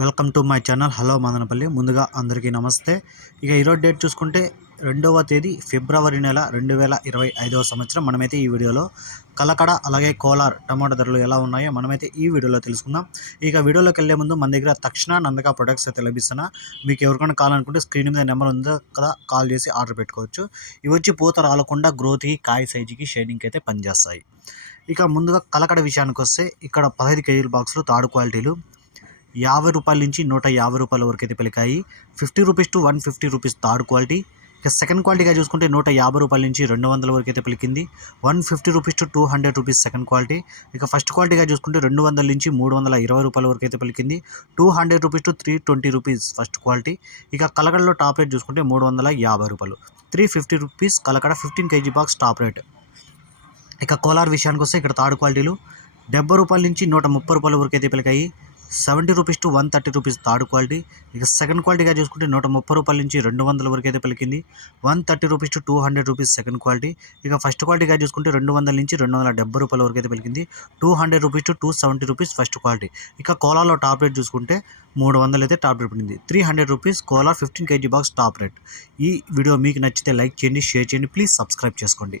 Welcome to my channel. Hello Madanapalle. ముందుగా అందరికీ నమస్తే. ఇక ఈరోజు డేట్ చూసుకుంటే రెండవ తేదీ ఫిబ్రవరి నెల రెండు వేల ఇరవై ఐదవ సంవత్సరం. మనమైతే ఈ వీడియోలో కలకడ అలాగే కోలార్ టమాటా ధరలు ఎలా ఉన్నాయో మనమైతే ఈ వీడియోలో తెలుసుకుందాం. ఇక వీడియోలోకి వెళ్ళే ముందు మన దగ్గర తక్షణ నందక ప్రొడక్ట్స్ అయితే లభిస్తున్నా. మీకు ఎవరికైనా కావాలనుకుంటే స్క్రీన్ మీద నెంబర్ ఉందో కదా కాల్ చేసి ఆర్డర్ పెట్టుకోవచ్చు. ఇవి వచ్చి పూత రాలకుండా గ్రోత్కి కాయ సైజుకి షైనింగ్కి అయితే పనిచేస్తాయి. ఇక ముందుగా కలకడ విషయానికి వస్తే ఇక్కడ పదహైదు కేజీల బాక్సులు తాడు క్వాలిటీలు యాభై రూపాయల నుంచి నూట యాభై రూపాయల వరకు అయితే పలికాయి. Fifty rupees to one fifty rupees third quality. ఇక సెకండ్ క్వాలిటీగా చూసుకుంటే నూట యాభై రూపాయల నుంచి రెండు వందల వరకు అయితే పలికింది. One fifty rupees to two hundred rupees second quality. ఇక ఫస్ట్ క్వాలిటీగా చూసుకుంటే రెండు వందల నుంచి మూడు వందల ఇరవై రూపాయల వరకు అయితే పలికింది. Two hundred rupees to three twenty rupees first quality. ఇక కలకడలో టాప్ రేట్ చూసుకుంటే మూడు వందల యాభై రూపాయలు. Three fifty rupees Kalakada fifteen KG box top rate. ఇక కోలార్ విషయానికి వస్తే ఇక్కడ థర్డ్ క్వాలిటీలు. డెబ్బై రూపాయల నుంచి నూట ముప్పై రూపాయల వరకు అయితే పలికాయి. Seventy rupees to one thirty rupees third quality. ఇక సెకండ్ క్వాలిటీగా చూసుకుంటే నూట ముప్పై రూపాయల నుంచి రెండు వందల వరకు అయితే పలికింది. One thirty rupees to two hundred rupees second quality. ఇక ఫస్ట్ క్వాలిటీగా చూసుకుంటే రెండు వందల నుంచి రెండు వందల డెబ్బై రూపాయల వరకు అయితే పలికింది. Two hundred rupees to two seventy rupees first quality. ఇక కోలాలో టాప్ రేట్ చూసుకుంటే మూడు వందలు అయితే టాప్ రేట్ పడింది three hundred rupees Kolar fifteen KG box top rate. ఈ వీడియో మీకు నచ్చితే లైక్ చేయండి షేర్ చేయండి ప్లీజ్ సబ్స్క్రైబ్ చేసుకోండి.